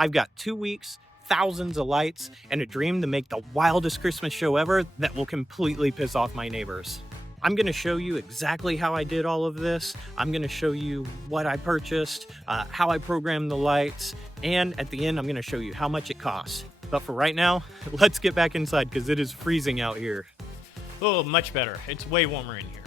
I've got 2 weeks, thousands of lights, and a dream to make the wildest Christmas show ever that will completely piss off my neighbors. I'm going to show you exactly how I did all of this. I'm going to show you what I purchased, how I programmed the lights, and at the end, I'm going to show you how much it costs. But for right now, let's get back inside because it is freezing out here. Oh, much better. It's way warmer in here.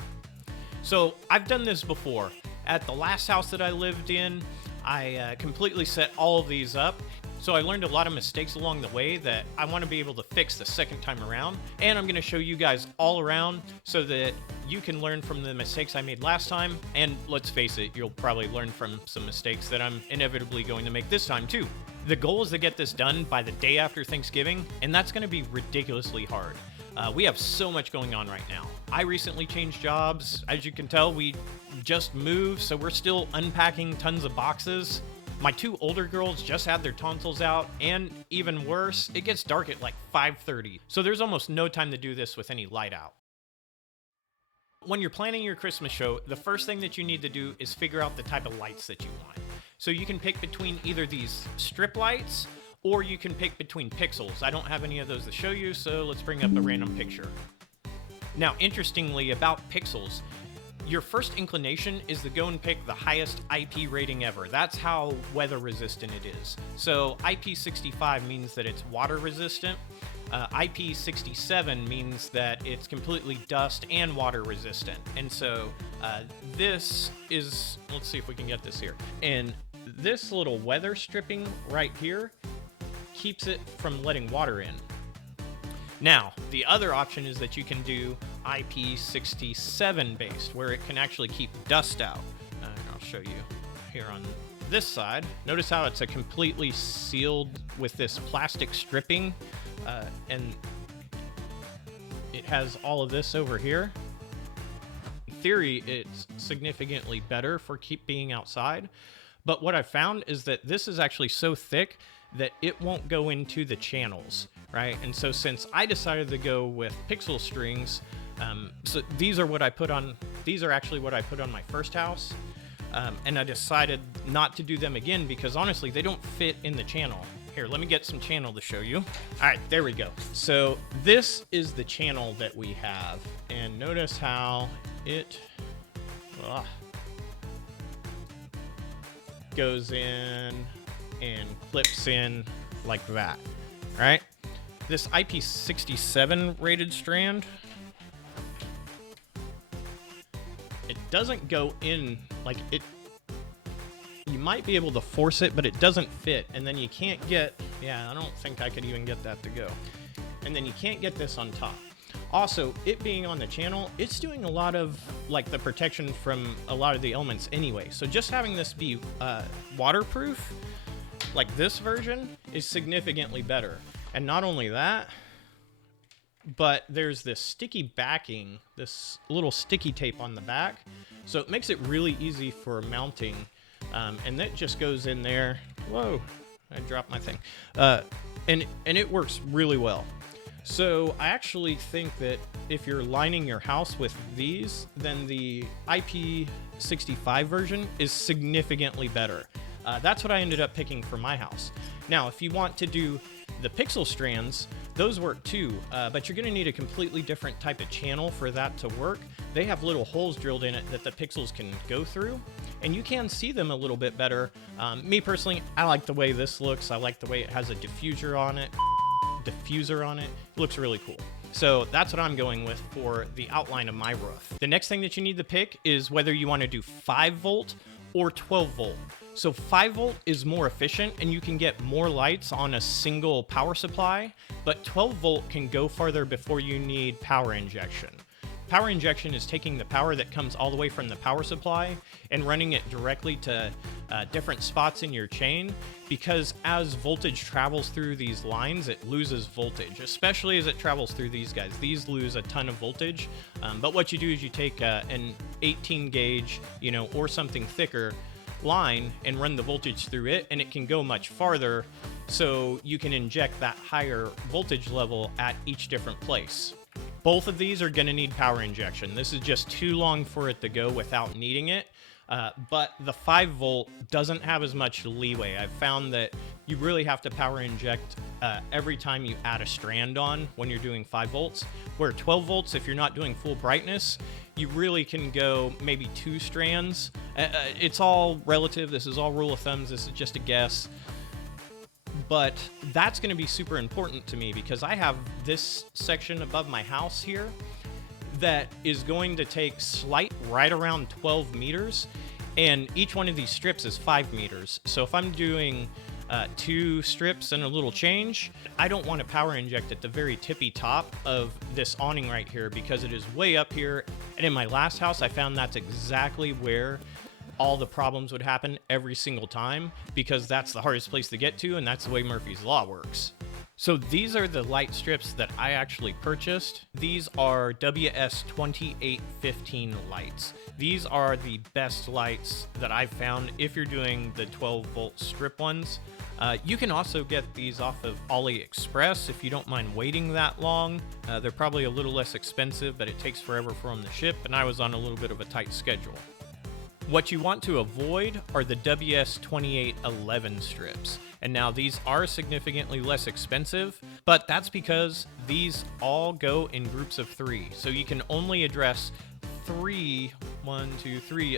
So I've done this before. At the last house that I lived in, I completely set all of these up. So I learned a lot of mistakes along the way that I want to be able to fix the second time around. And I'm going to show you guys all around so that you can learn from the mistakes I made last time. And let's face it, you'll probably learn from some mistakes that I'm inevitably going to make this time too. The goal is to get this done by the day after Thanksgiving, and that's going to be ridiculously hard. We have so much going on right now. I recently changed jobs. As you can tell, we just moved, so we're still unpacking tons of boxes. My 2 older girls just had their tonsils out, and even worse, it gets dark at like 5:30. So there's almost no time to do this with any light out. When you're planning your Christmas show, the first thing that you need to do is figure out the type of lights that you want. So you can pick between either these strip lights, or you can pick between pixels. I don't have any of those to show you, so let's bring up a random picture. Now, interestingly about pixels, your first inclination is to go and pick the highest IP rating ever. That's how weather resistant it is. So IP65 means that it's water resistant. IP67 means that it's completely dust and water resistant. And so this is, let's see if we can get this here. And this little weather stripping right here keeps it from letting water in. Now, the other option is that you can do IP67 based, where it can actually keep dust out. I'll show you here on this side. Notice how it's a completely sealed with this plastic stripping, and it has all of this over here. In theory, it's significantly better for being outside, but what I found is that this is actually so thick that it won't go into the channels, right? And so since I decided to go with pixel strings, so these are actually what I put on my first house, and I decided not to do them again because honestly, they don't fit in the channel. Here, let me get some channel to show you. All right, there we go. So this is the channel that we have, and notice how it goes in and clips in like that, right? This IP67 rated strand, it doesn't go in like it. You might be able to force it, but it doesn't fit. And then you can't get, I don't think I could even get that to go. And then you can't get this on top. Also, it being on the channel, it's doing a lot of like the protection from a lot of the elements anyway. So just having this be waterproof, like this version, is significantly better. And not only that, but there's this sticky backing, this little sticky tape on the back. So it makes it really easy for mounting. And that just goes in there. Whoa, I dropped my thing. And it works really well. So I actually think that if you're lining your house with these, then the IP65 version is significantly better. That's what I ended up picking for my house. Now, if you want to do the pixel strands, those work too, but you're going to need a completely different type of channel for that to work. They have little holes drilled in it that the pixels can go through, and you can see them a little bit better. Me personally, I like the way this looks. I like the way it has a diffuser on it. It looks really cool. So that's what I'm going with for the outline of my roof. The next thing that you need to pick is whether you want to do 5 volt or 12 volt. So 5 volt is more efficient and you can get more lights on a single power supply, but 12 volt can go farther before you need power injection. Power injection is taking the power that comes all the way from the power supply and running it directly to different spots in your chain, because as voltage travels through these lines, it loses voltage, especially as it travels through these guys. These lose a ton of voltage, but what you do is you take an 18 gauge, or something thicker line and run the voltage through it, and it can go much farther, so you can inject that higher voltage level at each different place. Both of these are going to need power injection. This is just too long for it to go without needing it. But the 5 volt doesn't have as much leeway. I've found that you really have to power inject every time you add a strand on when you're doing 5 volts. Where 12 volts, if you're not doing full brightness, you really can go maybe 2 strands. It's all relative. This is all rule of thumbs. This is just a guess. But that's going to be super important to me because I have this section above my house here that is going to take slight right around 12 meters. And each one of these strips is 5 meters. So if I'm doing 2 strips and a little change, I don't want to power inject at the very tippy top of this awning right here because it is way up here. And in my last house, I found that's exactly where all the problems would happen every single time because that's the hardest place to get to, and that's the way Murphy's Law works. So these are the light strips that I actually purchased. These are WS2815 lights. These are the best lights that I've found if you're doing the 12 volt strip ones. You can also get these off of AliExpress if you don't mind waiting that long. They're probably a little less expensive, but it takes forever for them to ship, and I was on a little bit of a tight schedule. What you want to avoid are the WS2811 strips. And now these are significantly less expensive, but that's because these all go in groups of 3. So you can only address 3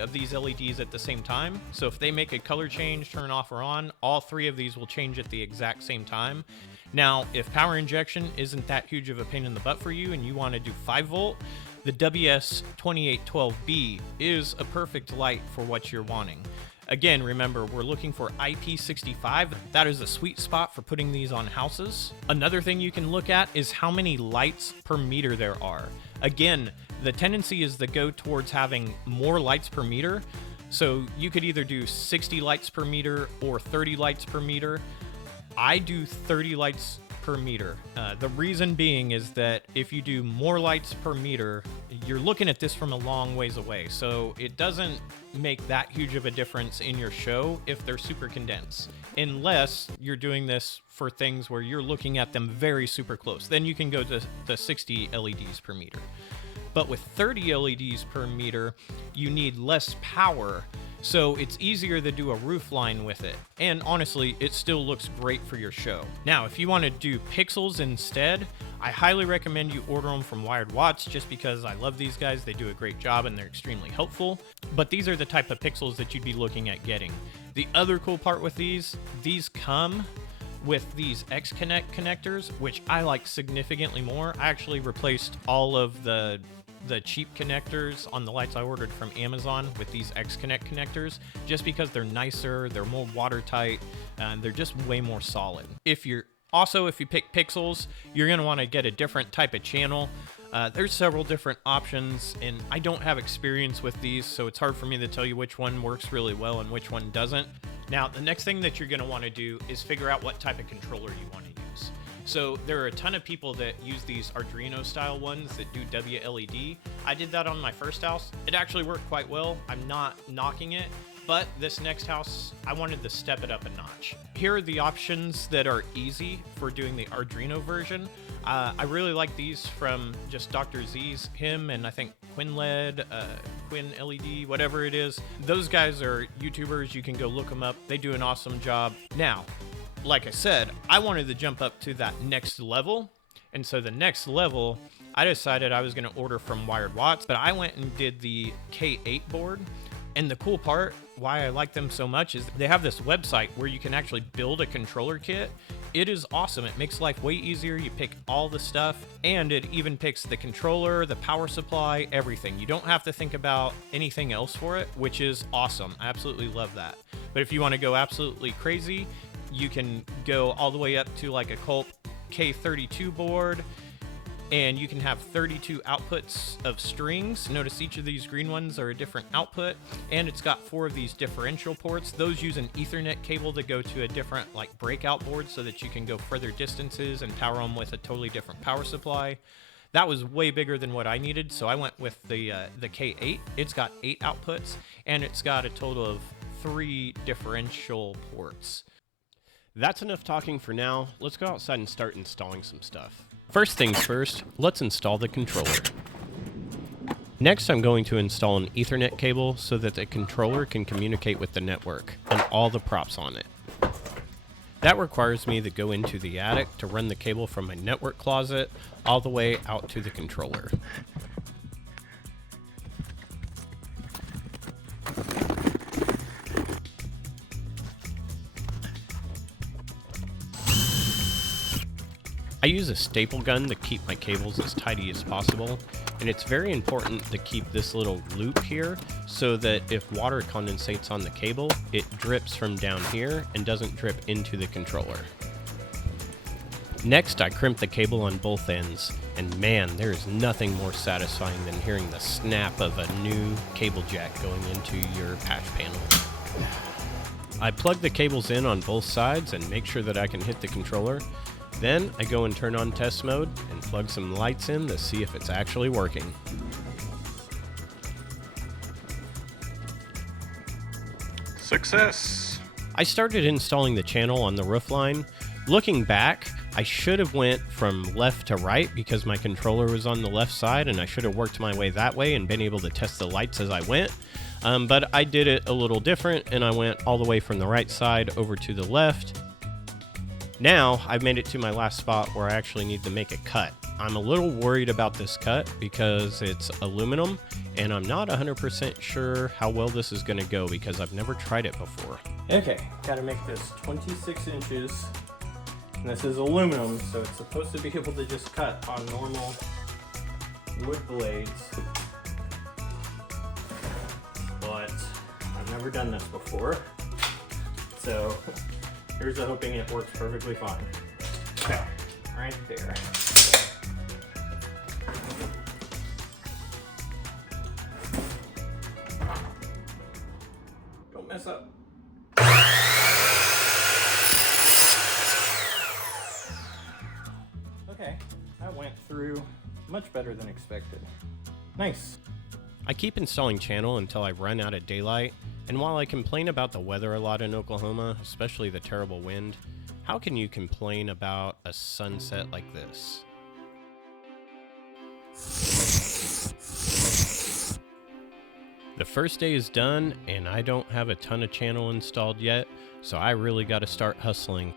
of these LEDs at the same time. So if they make a color change, turn off or on, all 3 of these will change at the exact same time. Now, if power injection isn't that huge of a pain in the butt for you and you want to do 5 volt, the WS2812B is a perfect light for what you're wanting. Again, remember, we're looking for IP65. That is a sweet spot for putting these on houses. Another thing you can look at is how many lights per meter there are. Again, the tendency is to go towards having more lights per meter. So you could either do 60 lights per meter or 30 lights per meter. I do 30 lights per meter. The reason being is that if you do more lights per meter, you're looking at this from a long ways away. So it doesn't make that huge of a difference in your show if they're super condensed, unless you're doing this for things where you're looking at them very super close. Then you can go to the 60 LEDs per meter. But with 30 LEDs per meter, you need less power. So it's easier to do a roof line with it. And honestly, it still looks great for your show. Now, if you want to do pixels instead, I highly recommend you order them from Wired Watts just because I love these guys. They do a great job and they're extremely helpful. But these are the type of pixels that you'd be looking at getting. The other cool part with these come with these X-Connect connectors, which I like significantly more. I actually replaced all of the cheap connectors on the lights I ordered from Amazon with these X-Connect connectors just because they're nicer, they're more watertight, and they're just way more solid. If you pick pixels, you're going to want to get a different type of channel. There's several different options, and I don't have experience with these, so it's hard for me to tell you which one works really well and which one doesn't. Now, the next thing that you're going to want to do is figure out what type of controller you want to use. So there are a ton of people that use these Arduino style ones that do WLED. I did that on my first house. It actually worked quite well. I'm not knocking it, but this next house, I wanted to step it up a notch. Here are the options that are easy for doing the Arduino version. I really like these from just Dr. Z's, him, and I think Quinn LED, Quinn LED, whatever it is. Those guys are YouTubers. You can go look them up. They do an awesome job. Now, like I said, I wanted to jump up to that next level. And so the next level, I decided I was going to order from Wired Watts, but I went and did the K8 board. And the cool part, why I like them so much, is they have this website where you can actually build a controller kit. It is awesome. It makes life way easier. You pick all the stuff, and it even picks the controller, the power supply, everything. You don't have to think about anything else for it, which is awesome. I absolutely love that. But if you want to go absolutely crazy, you can go all the way up to like a Culp K32 board, and you can have 32 outputs of strings. Notice each of these green ones are a different output, and it's got 4 of these differential ports. Those use an Ethernet cable to go to a different like breakout board so that you can go further distances and power them with a totally different power supply. That was way bigger than what I needed, so I went with the K8. It's got 8 outputs, and it's got a total of 3 differential ports. That's enough talking for now. Let's go outside and start installing some stuff. First things first, let's install the controller. Next, I'm going to install an Ethernet cable so that the controller can communicate with the network and all the props on it. That requires me to go into the attic to run the cable from my network closet all the way out to the controller. I use a staple gun to keep my cables as tidy as possible, and it's very important to keep this little loop here so that if water condensates on the cable, it drips from down here and doesn't drip into the controller. Next, I crimp the cable on both ends, and man, there is nothing more satisfying than hearing the snap of a new cable jack going into your patch panel. I plug the cables in on both sides and make sure that I can hit the controller. Then I go and turn on test mode and plug some lights in to see if it's actually working. Success! I started installing the channel on the roof line. Looking back, I should have went from left to right because my controller was on the left side, and I should have worked my way that way and been able to test the lights as I went. But I did it a little different, and I went all the way from the right side over to the left. Now, I've made it to my last spot where I actually need to make a cut. I'm a little worried about this cut because it's aluminum, and I'm not 100% sure how well this is going to go because I've never tried it before. Okay, gotta make this 26 inches. And this is aluminum, so it's supposed to be able to just cut on normal wood blades. But I've never done this before, so here's to hoping it works perfectly fine. Okay, right there. Don't mess up. Okay, that went through much better than expected. Nice. I keep installing channel until I run out of daylight, and while I complain about the weather a lot in Oklahoma, especially the terrible wind, how can you complain about a sunset like this? The first day is done, and I don't have a ton of channel installed yet, so I really got to start hustling.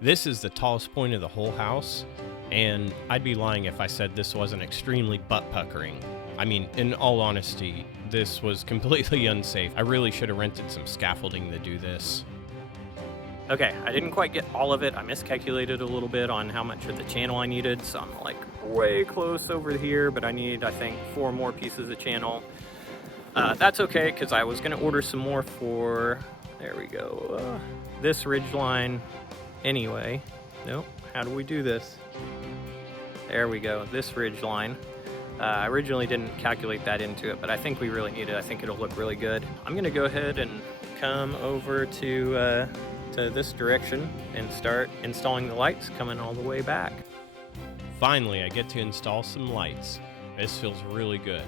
This is the tallest point of the whole house, and I'd be lying if I said this wasn't extremely butt-puckering. I mean, in all honesty, this was completely unsafe. I really should have rented some scaffolding to do this. Okay, I didn't quite get all of it. I miscalculated a little bit on how much of the channel I needed, so I'm like way close over here, but I need, I think, 4 more pieces of channel. That's okay, because I was going to order some more for, there we go, this ridge line anyway. Nope, how do we do this? There we go, this ridge line. I originally didn't calculate that into it, but I think we really need it. I think it'll look really good. I'm going to go ahead and come over to this direction and start installing the lights coming all the way back. Finally, I get to install some lights. This feels really good.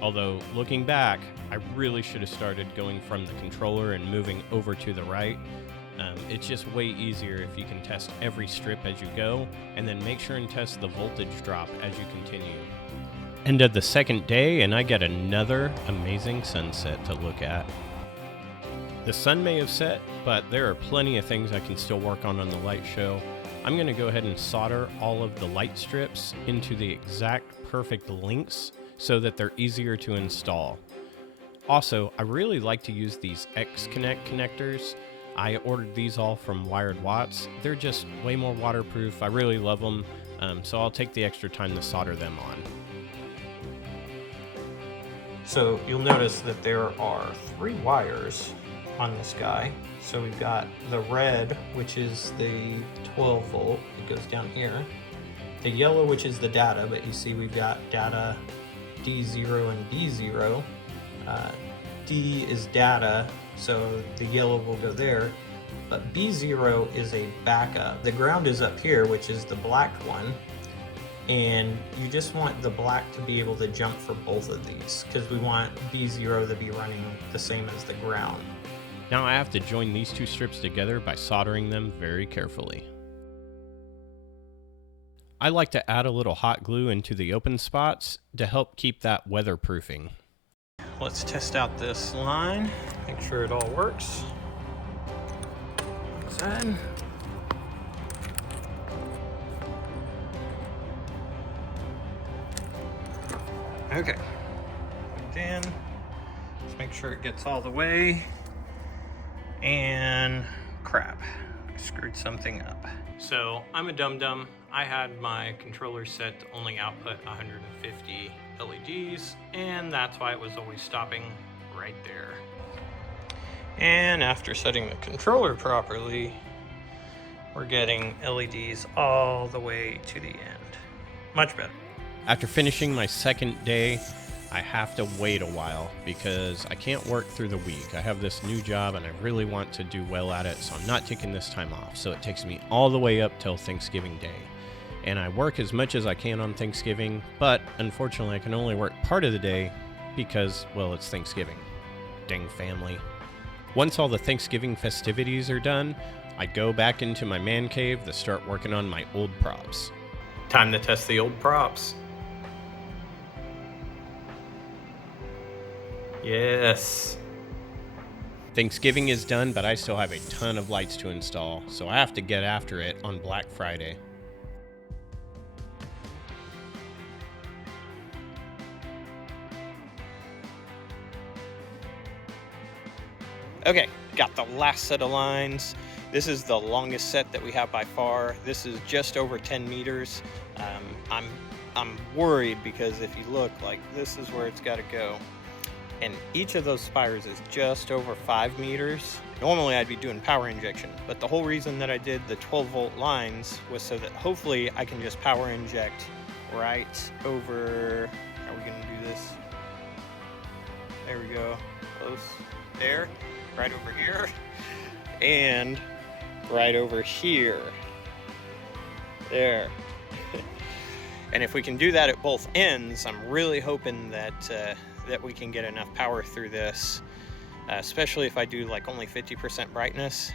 Although, looking back, I really should have started going from the controller and moving over to the right. It's just way easier if you can test every strip as you go, and then make sure and test the voltage drop as you continue. End of the second day, and I get another amazing sunset to look at. The sun may have set, but there are plenty of things I can still work on the light show. I'm going to go ahead and solder all of the light strips into the exact perfect lengths so that they're easier to install. Also, I really like to use these X-Connect connectors. I ordered these all from Wired Watts. They're just way more waterproof. I really love them, so I'll take the extra time to solder them on. So you'll notice that there are 3 wires on this guy. So we've got the red, which is the 12 volt, it goes down here. The yellow, which is the data, but you see we've got data D0 and B0. D is data, so the yellow will go there, but B0 is a backup. The ground is up here, which is the black one, and you just want the black to be able to jump for both of these, because we want B0 to be running the same as the ground. Now I have to join these 2 strips together by soldering them very carefully. I like to add a little hot glue into the open spots to help keep that weatherproofing. Let's test out this line, make sure it all works. side. Okay. Then let's make sure it gets all the way. And crap, I screwed something up. So I'm a dum-dum. I had my controller set to only output 150 LEDs, and that's why it was always stopping right there. And after setting the controller properly, we're getting LEDs all the way to the end. Much better. After finishing my second day, I have to wait a while because I can't work through the week. I have this new job and I really want to do well at it, so I'm not taking this time off. So it takes me all the way up till Thanksgiving Day. And I work as much as I can on Thanksgiving, but unfortunately I can only work part of the day because, well, it's Thanksgiving. Dang family. Once all the Thanksgiving festivities are done, I go back into my man cave to start working on my old props. Time to test the old props. Yes. Thanksgiving is done, but I still have a ton of lights to install, so I have to get after it on Black Friday. Okay, got the last set of lines. This is the longest set that we have by far. This is just over 10 meters. I'm worried because if you look, like, this is where it's got to go. And each of those spires is just over 5 meters. Normally I'd be doing power injection, but the whole reason that I did the 12-volt lines was so that hopefully I can just power inject right over, how are we gonna do this? There we go, close, there, right over here, and right over here, there. And if we can do that at both ends, I'm really hoping that that we can get enough power through this, especially if I do like only 50% brightness,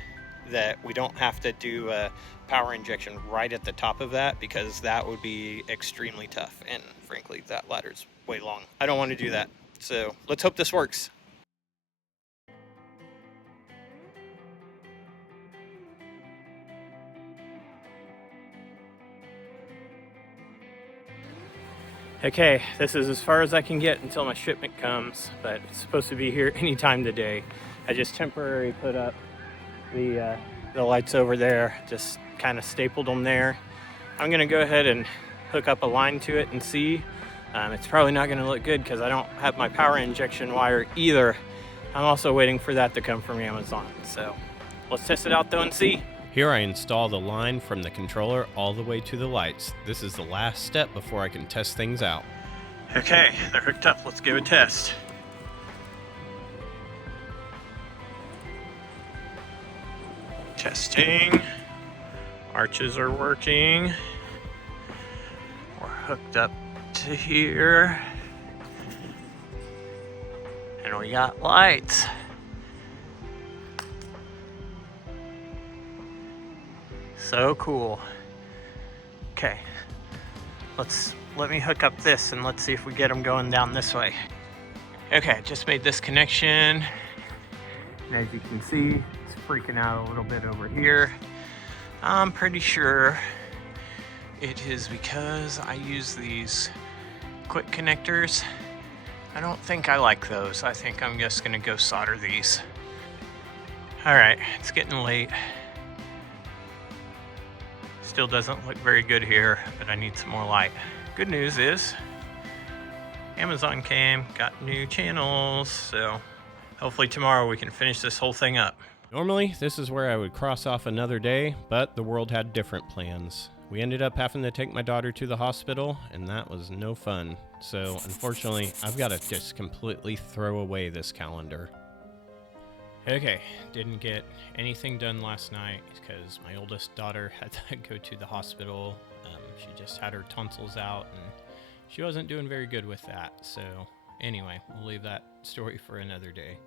that we don't have to do a power injection right at the top of that, because that would be extremely tough. And frankly, that ladder's way long. I don't want to do that. So let's hope this works. Okay, this is as far as I can get until my shipment comes, but it's supposed to be here anytime today. I just temporarily put up the lights over there, just kind of stapled them there. I'm gonna go ahead and hook up a line to it and see. It's probably not gonna look good because I don't have my power injection wire either. I'm also waiting for that to come from Amazon. So let's test it out though and see. Here I install the line from the controller all the way to the lights. This is the last step before I can test things out. Okay, they're hooked up. Let's give it a test. Testing. Arches are working. We're hooked up to here. And we got lights. So cool. Okay, let me hook up this and let's see if we get them going down this way. Okay, just made this connection. And as you can see, it's freaking out a little bit over here. I'm pretty sure it is because I use these quick connectors. I don't think I like those. I think I'm just gonna go solder these. All right, it's getting late. Still doesn't look very good here, but I need some more light. Good news is Amazon came, got new channels, so hopefully tomorrow we can finish this whole thing up. Normally, this is where I would cross off another day, but the world had different plans. We ended up having to take my daughter to the hospital, and that was no fun. So unfortunately, I've got to just completely throw away this calendar. Okay, didn't get anything done last night because my oldest daughter had to go to the hospital. She just had her tonsils out and she wasn't doing very good with that. So anyway, we'll leave that story for another day.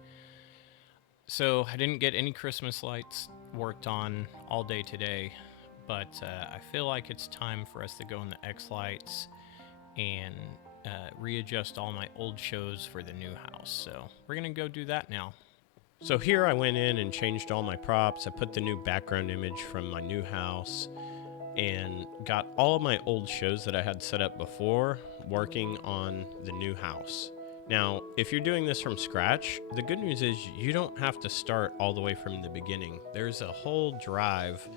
So I didn't get any Christmas lights worked on all day today, but I feel like it's time for us to go in the XLights and readjust all my old shows for the new house. So we're gonna go do that now. So here I went in and changed all my props. I put the new background image from my new house and got all of my old shows that I had set up before working on the new house. Now, if you're doing this from scratch, the good news is you don't have to start all the way from the beginning. There's a whole drive,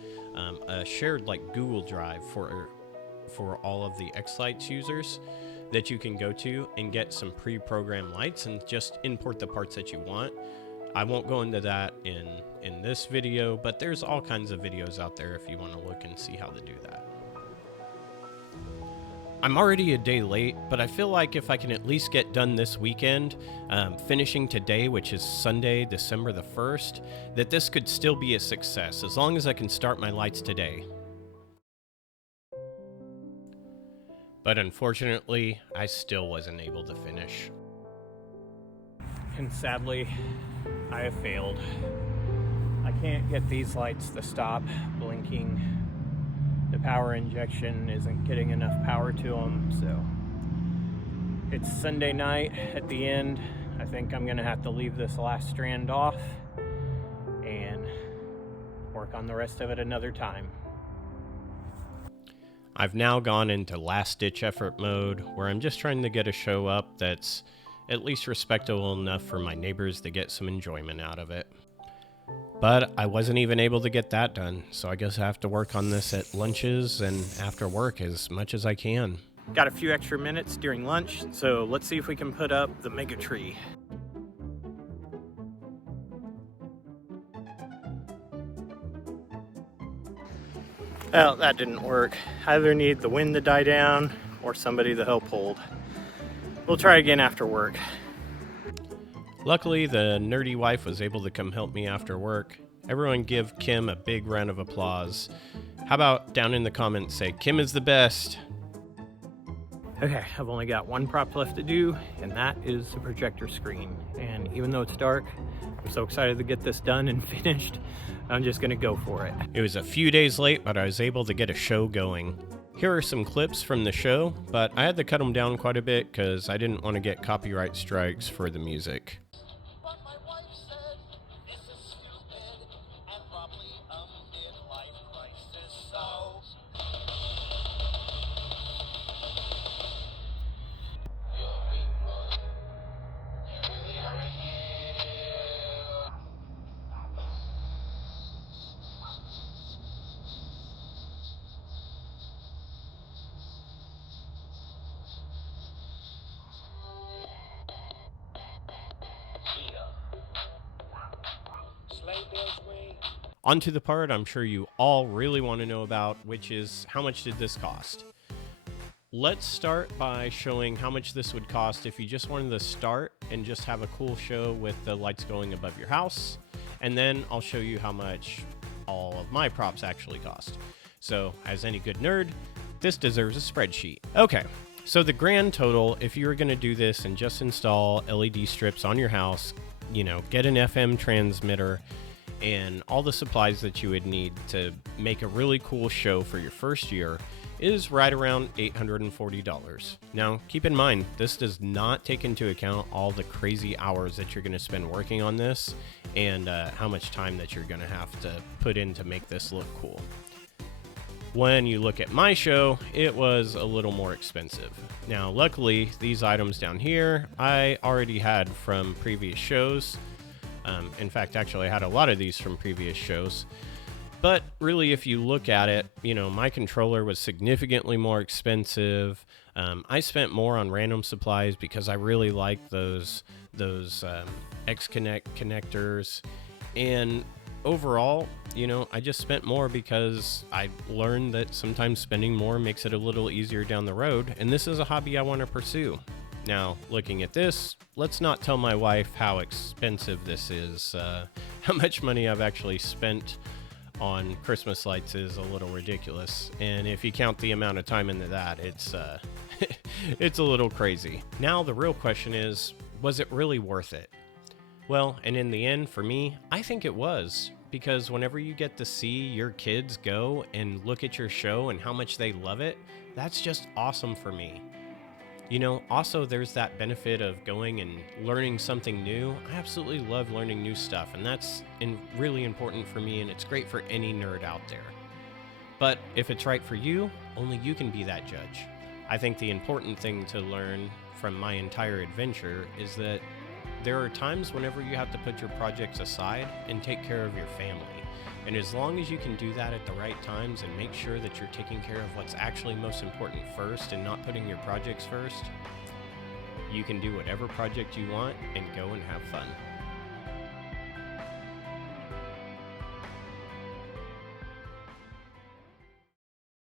a shared like Google Drive for all of the XLights users that you can go to and get some pre-programmed lights and just import the parts that you want. I won't go into that in this video, but there's all kinds of videos out there if you want to look and see how to do that. I'm already a day late, but I feel like if I can at least get done this weekend, finishing today, which is Sunday, December the 1st, that this could still be a success as long as I can start my lights today. But unfortunately, I still wasn't able to finish. And sadly, I have failed. I can't get these lights to stop blinking. The power injection isn't getting enough power to them, so it's Sunday night at the end. I think I'm gonna have to leave this last strand off and work on the rest of it another time. I've now gone into last-ditch effort mode, where I'm just trying to get a show up that's at least respectable enough for my neighbors to get some enjoyment out of it. But I wasn't even able to get that done, so I guess I have to work on this at lunches and after work as much as I can. Got a few extra minutes during lunch, so let's see if we can put up the mega tree. Well, that didn't work. I either need the wind to die down or somebody to help hold. We'll try again after work. Luckily, the nerdy wife was able to come help me after work. Everyone give Kim a big round of applause. How about down in the comments say, Kim is the best? Okay, I've only got one prop left to do, and that is the projector screen. And even though it's dark, I'm so excited to get this done and finished, I'm just gonna go for it. It was a few days late, but I was able to get a show going. Here are some clips from the show, but I had to cut them down quite a bit because I didn't want to get copyright strikes for the music. But my wife said, this is stupid, and probably a midlife crisis, so... On to the part I'm sure you all really want to know about, which is how much did this cost? Let's start by showing how much this would cost if you just wanted to start and just have a cool show with the lights going above your house. And then I'll show you how much all of my props actually cost. So as any good nerd, this deserves a spreadsheet. Okay, so the grand total, if you were going to do this and just install LED strips on your house, you know, get an FM transmitter, and all the supplies that you would need to make a really cool show for your first year, is right around $840. Now, keep in mind, this does not take into account all the crazy hours that you're going to spend working on this and how much time that you're going to have to put in to make this look cool. When you look at my show, it was a little more expensive. Now, luckily, these items down here, I already had from previous shows. In fact, actually, I had a lot of these from previous shows. But really, if you look at it, you know, my controller was significantly more expensive. I spent more on random supplies because I really like those X-Connect connectors. And overall, you know, I just spent more because I learned that sometimes spending more makes it a little easier down the road. And this is a hobby I want to pursue. Now, looking at this, let's not tell my wife how expensive this is. How much money I've actually spent on Christmas lights is a little ridiculous. And if you count the amount of time into that, it's it's a little crazy. Now, the real question is, was it really worth it? Well, and in the end, for me, I think it was. Because whenever you get to see your kids go and look at your show and how much they love it, that's just awesome for me. You know, also there's that benefit of going and learning something new. I absolutely love learning new stuff, and that's really important for me, and it's great for any nerd out there. But if it's right for you, only you can be that judge. I think the important thing to learn from my entire adventure is that there are times whenever you have to put your projects aside and take care of your family. And as long as you can do that at the right times and make sure that you're taking care of what's actually most important first and not putting your projects first, you can do whatever project you want and go and have fun.